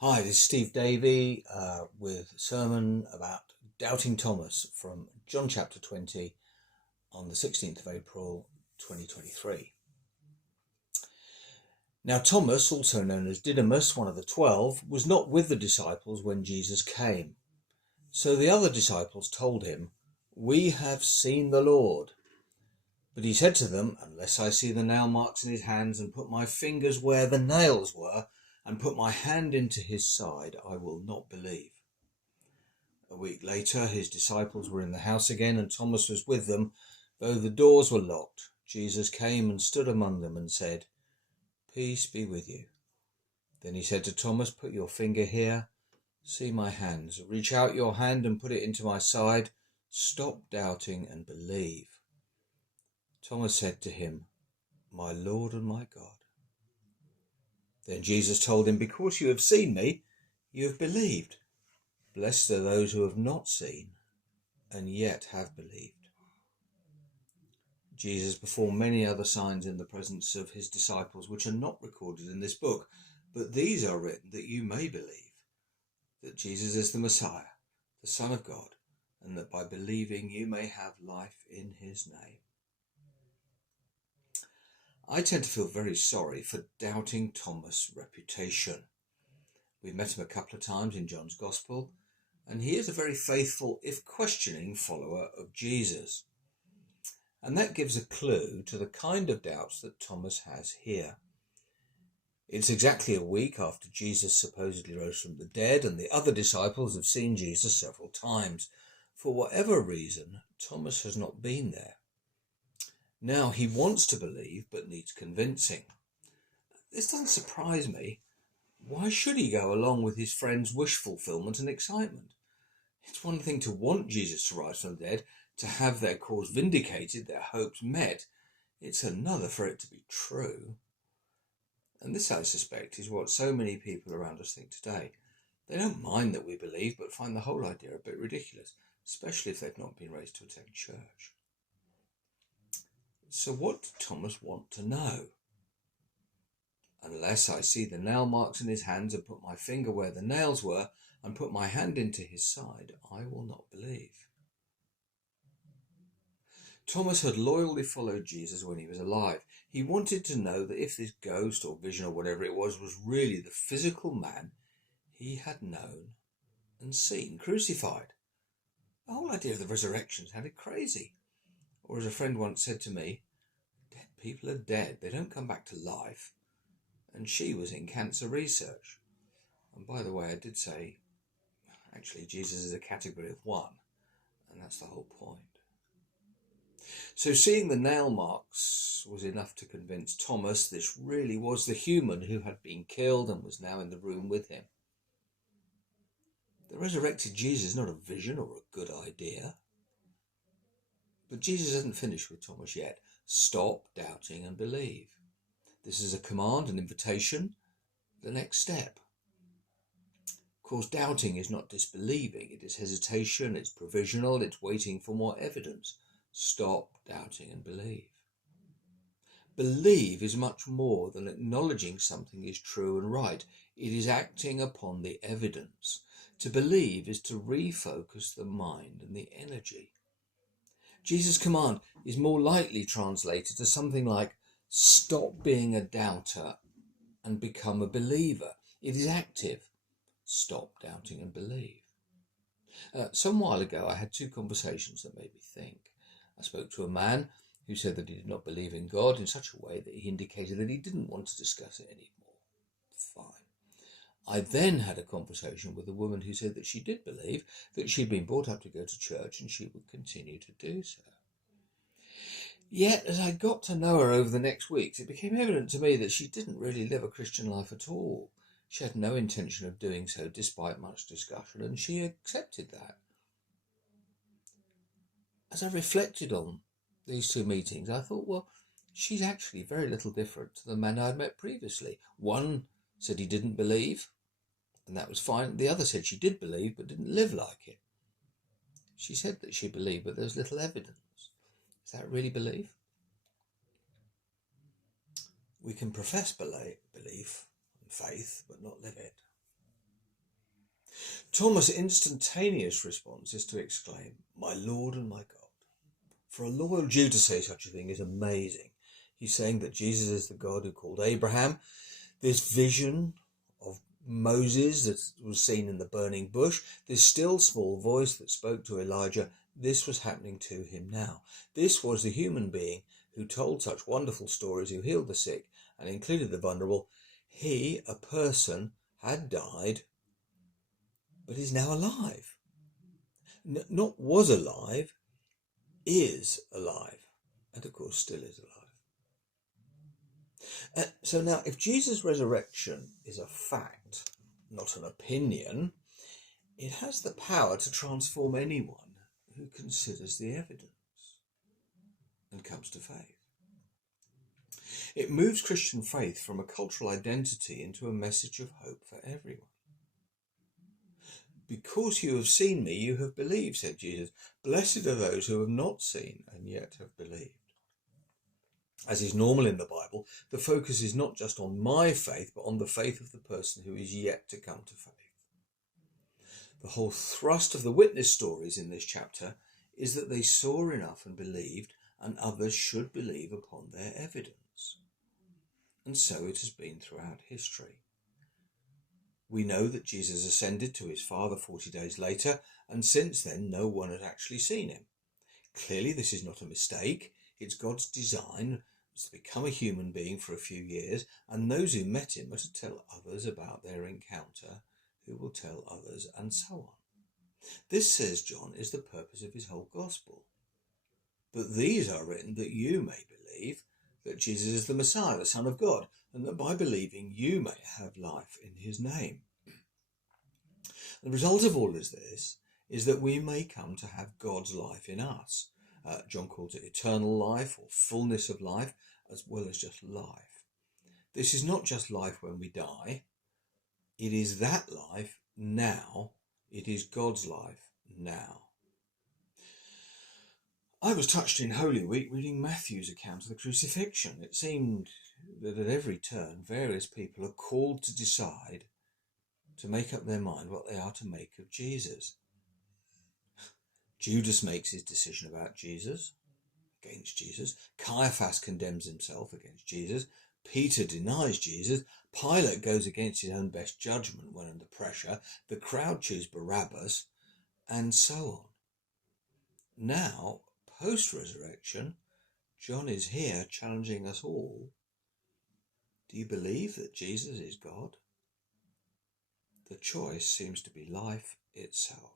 Hi, this is Steve Davey with a sermon about Doubting Thomas from John chapter 20 on the 16th of April 2023. Now Thomas, also known as Didymus, one of the 12, was not with the disciples when Jesus came. So the other disciples told him, "We have seen the Lord." But he said to them, "Unless I see the nail marks in his hands and put my fingers where the nails were and put my hand into his side, I will not believe." A week later, his disciples were in the house again, and Thomas was with them, though the doors were locked. Jesus came and stood among them and said, "Peace be with you." Then he said to Thomas, "Put your finger here. See my hands. Reach out your hand and put it into my side. Stop doubting and believe." Thomas said to him, "My Lord and my God." Then Jesus told him, "Because you have seen me, you have believed. Blessed are those who have not seen and yet have believed." Jesus performed many other signs in the presence of his disciples, which are not recorded in this book, but these are written that you may believe that Jesus is the Messiah, the Son of God, and that by believing you may have life in his name. I tend to feel very sorry for Doubting Thomas' reputation. We've met him a couple of times in John's Gospel, and he is a very faithful, if questioning, follower of Jesus. And that gives a clue to the kind of doubts that Thomas has here. It's exactly a week after Jesus supposedly rose from the dead, and the other disciples have seen Jesus several times. For whatever reason, Thomas has not been there. Now he wants to believe, but needs convincing. This doesn't surprise me. Why should he go along with his friends' wish fulfillment and excitement? It's one thing to want Jesus to rise from the dead, to have their cause vindicated, their hopes met. It's another for it to be true. And this, I suspect, is what so many people around us think today. They don't mind that we believe, but find the whole idea a bit ridiculous, especially if they've not been raised to attend church. So what did Thomas want to know? "Unless I see the nail marks in his hands and put my finger where the nails were and put my hand into his side, I will not believe." Thomas had loyally followed Jesus when he was alive. He wanted to know that if this ghost or vision or whatever it was really the physical man he had known and seen crucified. The whole idea of the resurrection sounded crazy. Or as a friend once said to me, dead people are dead. They don't come back to life. And she was in cancer research. And by the way, I did say, actually, Jesus is a category of one. And that's the whole point. So seeing the nail marks was enough to convince Thomas this really was the human who had been killed and was now in the room with him. The resurrected Jesus is not a vision or a good idea. But Jesus isn't finished with Thomas yet. Stop doubting and believe. This is a command, an invitation, the next step. Of course, doubting is not disbelieving. It is hesitation, it's provisional, it's waiting for more evidence. Stop doubting and believe. Believe is much more than acknowledging something is true and right. It is acting upon the evidence. To believe is to refocus the mind and the energy. Jesus' command is more likely translated as something like, stop being a doubter and become a believer. It is active. Stop doubting and believe. Some while ago, I had two conversations that made me think. I spoke to a man who said that he did not believe in God in such a way that he indicated that he didn't want to discuss it anymore. Fine. I then had a conversation with a woman who said that she did believe, that she'd been brought up to go to church and she would continue to do so. Yet, as I got to know her over the next weeks, it became evident to me that she didn't really live a Christian life at all. She had no intention of doing so despite much discussion, and she accepted that. As I reflected on these two meetings, I thought, well, she's actually very little different to the man I'd met previously. One said he didn't believe, and that was fine. The other said she did believe, but didn't live like it. She said that she believed, but there's little evidence. Is that really belief? We can profess belief and faith, but not live it. Thomas' instantaneous response is to exclaim, "My Lord and my God." For a loyal Jew to say such a thing is amazing. He's saying that Jesus is the God who called Abraham. This vision of Moses that was seen in the burning bush, this still small voice that spoke to Elijah, this was happening to him now. This was the human being who told such wonderful stories, who healed the sick and included the vulnerable. He, a person, had died, but is now alive. Not was alive, is alive, and of course still is alive. So now, if Jesus' resurrection is a fact, not an opinion, it has the power to transform anyone who considers the evidence and comes to faith. It moves Christian faith from a cultural identity into a message of hope for everyone. Because you have seen me, you have believed, said Jesus. Blessed are those who have not seen and yet have believed. As is normal in the Bible, the focus is not just on my faith, but on the faith of the person who is yet to come to faith. The whole thrust of the witness stories in this chapter is that they saw enough and believed, and others should believe upon their evidence. And so it has been throughout history. We know that Jesus ascended to his Father 40 days later, and since then no one has actually seen him. Clearly this is not a mistake. It's God's design to become a human being for a few years, and those who met him are to tell others about their encounter, who will tell others, and so on. This, says John, is the purpose of his whole gospel. But these are written that you may believe that Jesus is the Messiah, the Son of God, and that by believing you may have life in his name. The result of all of this is that we may come to have God's life in us. John calls it eternal life or fullness of life, as well as just life. This is not just life when we die. It is that life now. It is God's life now. I was touched in Holy Week reading Matthew's account of the crucifixion. It seemed that at every turn, various people are called to decide, to make up their mind what they are to make of Jesus. Judas makes his decision about Jesus, against Jesus. Caiaphas condemns himself against Jesus. Peter denies Jesus. Pilate goes against his own best judgment when under pressure. The crowd choose Barabbas, and so on. Now, post-resurrection, John is here challenging us all. Do you believe that Jesus is God? The choice seems to be life itself.